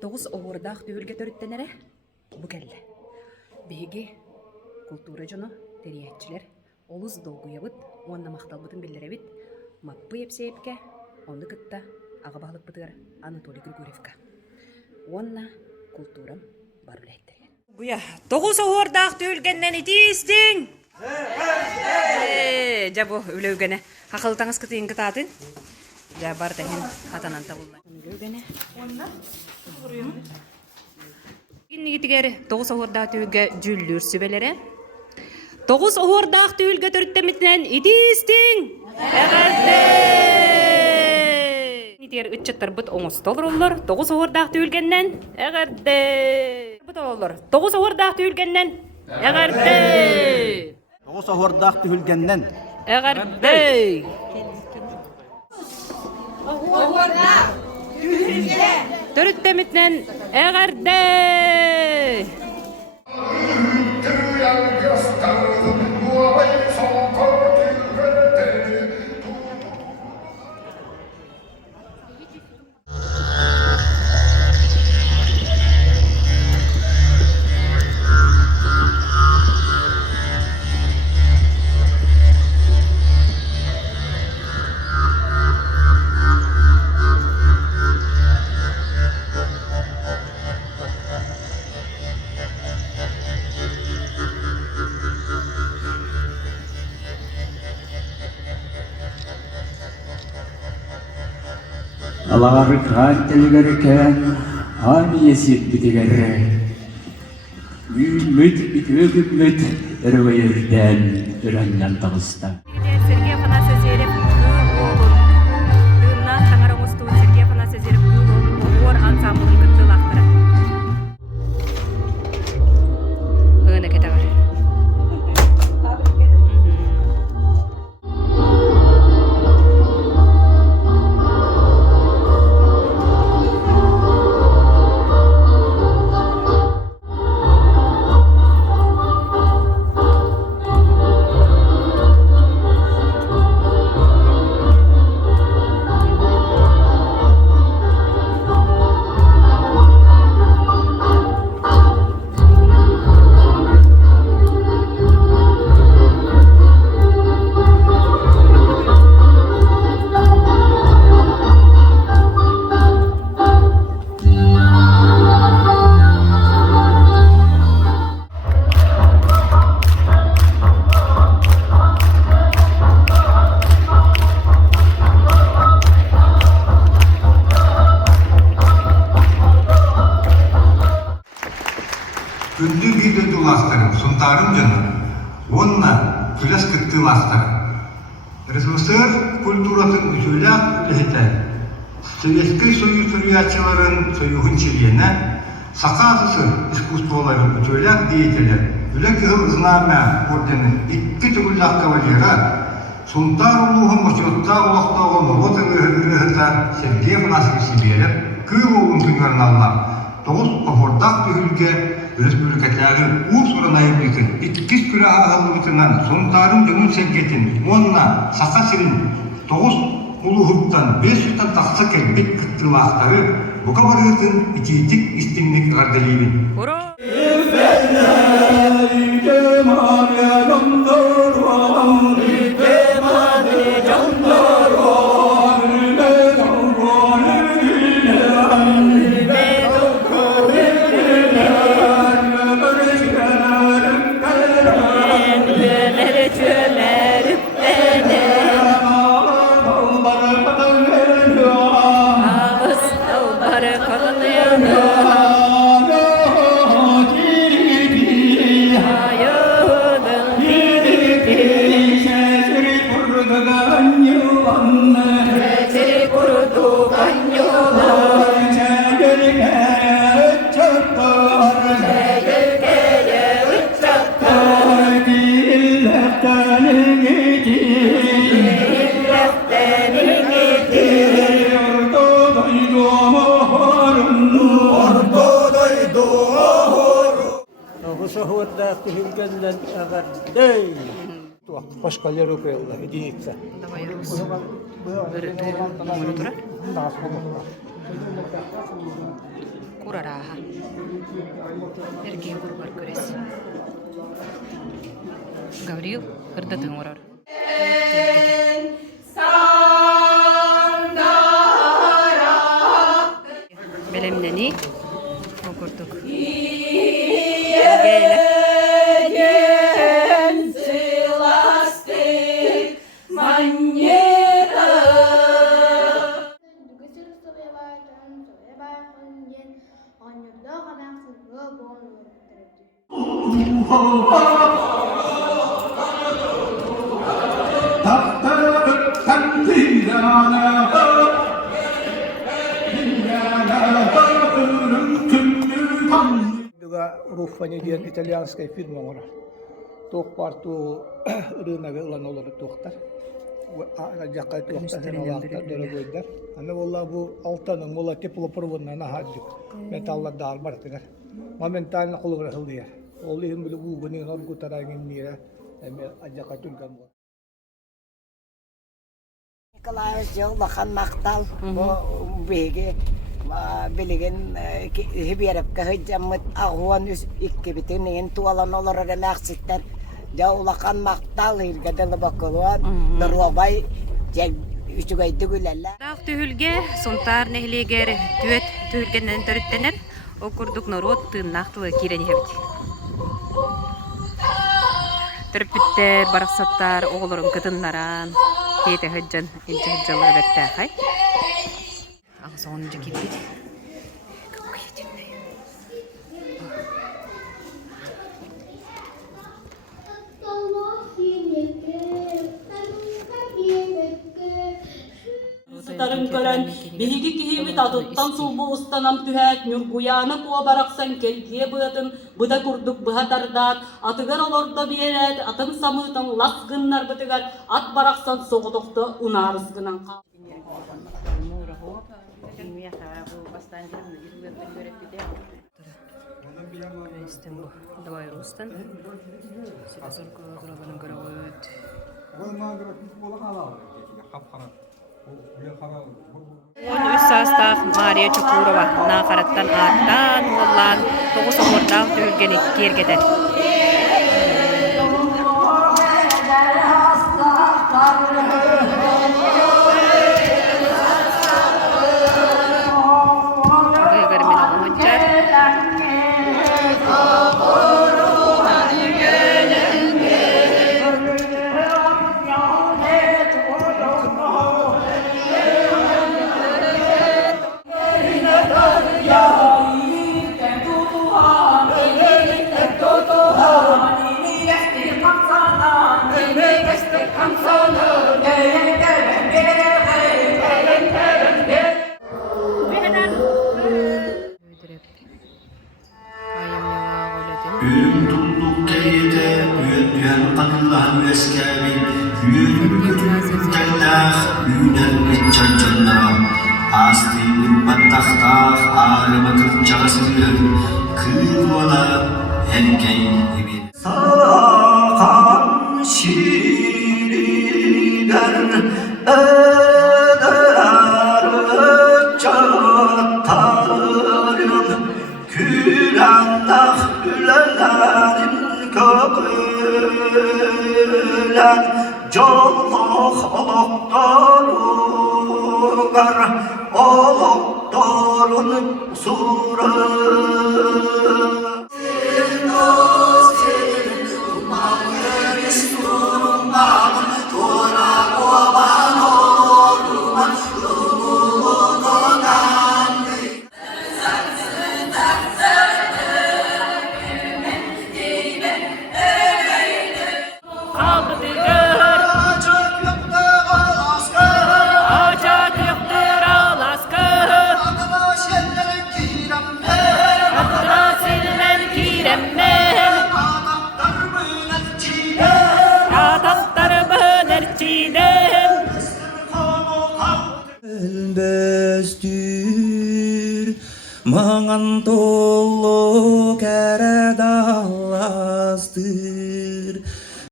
Тоғыз оғырдақ түйілге төріттенері бұ кәлі. Беге культура жону терiyetçiler олыз долгуябыт, онна мақтал бұтын білдіребіт, маппы епсейіпке, онды кытта ағабалық бұтығар Анатолий Григорьевка. Онна культурам бар біләйттірген. Бұя, тоғыз оғырдақ түйілгеннен итістің! Жабу өлеугені хақылтаңыз кытыйын кытатын. Ja бар тәген атанан табылмай. Өлеугені. Онна? Гинни гитигери 9 оғырдақ түйілге жүллүр сүбелері. 9 оғырдақ түйілге төрттемітінен итістің! Әғәлді! Нитер үтчеттір бұт оңысты олыр олар. 9 оғырдақ түйілгеннен әғәрді! Бұт олар. 9 оғырдақ түйілгеннен әғәрді! 9 оғырдақ түйілгеннен әғәрді! Төрттемітінен әғәрді! Алар кантелгеркен ани есет битегерре. Үмүт үмүт өрөйөрдөн өрөндөн табыста. Сергей Афанасьев олун. Дымнан таңара мостуын Сергей Афанасьев олун ор ансамблын кыттылақтыры. Гына кетагар. Күнді бейді дұластырым, сұнтарым жаны, онна күләс кітті ластырым. РСФСР культуратын үсіләк үліхеті, Советский Союз сүріятчыларын союғын чилиені, сақасысы искусстволарын үсіләк деятелер, үлек ғыл знамя ордені икки түгіллақ кавалера, сұнтар ұлығын мұшыотта ұлақтауын отын үгіріғіта Сергей Афанасьев Сибирев, күй оғын күнгерін аллам, 9 оғырдақ түйілге Республикатягын уусуран айыбытын, иткис күрі ағалыбытынан, сонтарын жөнін сәлгетін, онна сақа сирин 9 ұлы ғұрттан 5 жұттан тақса кәлбет күттілақтары, бұқа барғытын итетік істемнік ғардалейбін. Sohurdaaqti hilgandan agarday. Başkaları koyuyorlar, hediyekse. Давай, Рус. Монитора. Kuraraha. Erkeği kurbar köresi. Gavril hırdatın orar. Belemneni okurduk. Gele. Juga Ruffani diyen İtalyanskay firma var. Tok partu rınaga ulan olur toktar. Jakay toktar sen alaktar dolu koydular. Hani valla bu altanın valla teploprovoduna nahadik. Metallar dağıl bartıgar. Momentalini kulu rahıl diye. Olayım bile bu günün orgu tarayın mira. Jakay tülkan bu. Nikolaus Bakan Maktal bu bege bilegen hibiyerep kahıcamıt ağuan iki bitinin tualan olara maksitler Jauhlakan Maktal hirgadala bakuluan darwabay jeg üçügay dugulalla Dağ tühülge sontar nehliger düet tühülgenden törüttener. Okurduk norot tığnaqtılı kireni hebit. Törpütter, baraksattar, oğulurun kıtınlaran. Hete hıccan, ilce hıccalı öbette hay. Ama sonuncu gittik. Kapı yetimde. Tarım gören biligi kihimi tatuttan sulbu ustanam tühek nurguyana kuwa baraksan kelkiye bıdın bıda kurduk bıhatardan atıgar olorda biyeret atın samıtan lasgınlar bıtıgar at baraksan soğudukta unarızgınan kal. Давай Рустан. Сидасорко дурабанын көрөт. Он үс састақ Мария Чукурова нақараттан аттан олан 9 ордақ төгілген кергеден. Ürün tulluk keyde, üyen kanıllahan veskabin, üyen tellah, üyen çançanlara, asti ürbattahtah, ağrımatık çağasıdır, kıyvala erkeği gibi. Sağan şiirler, öderarı çatarım, külandah ülelerin kökülen Jolloh oloktorugar oloktorun suru Elbestir mangan to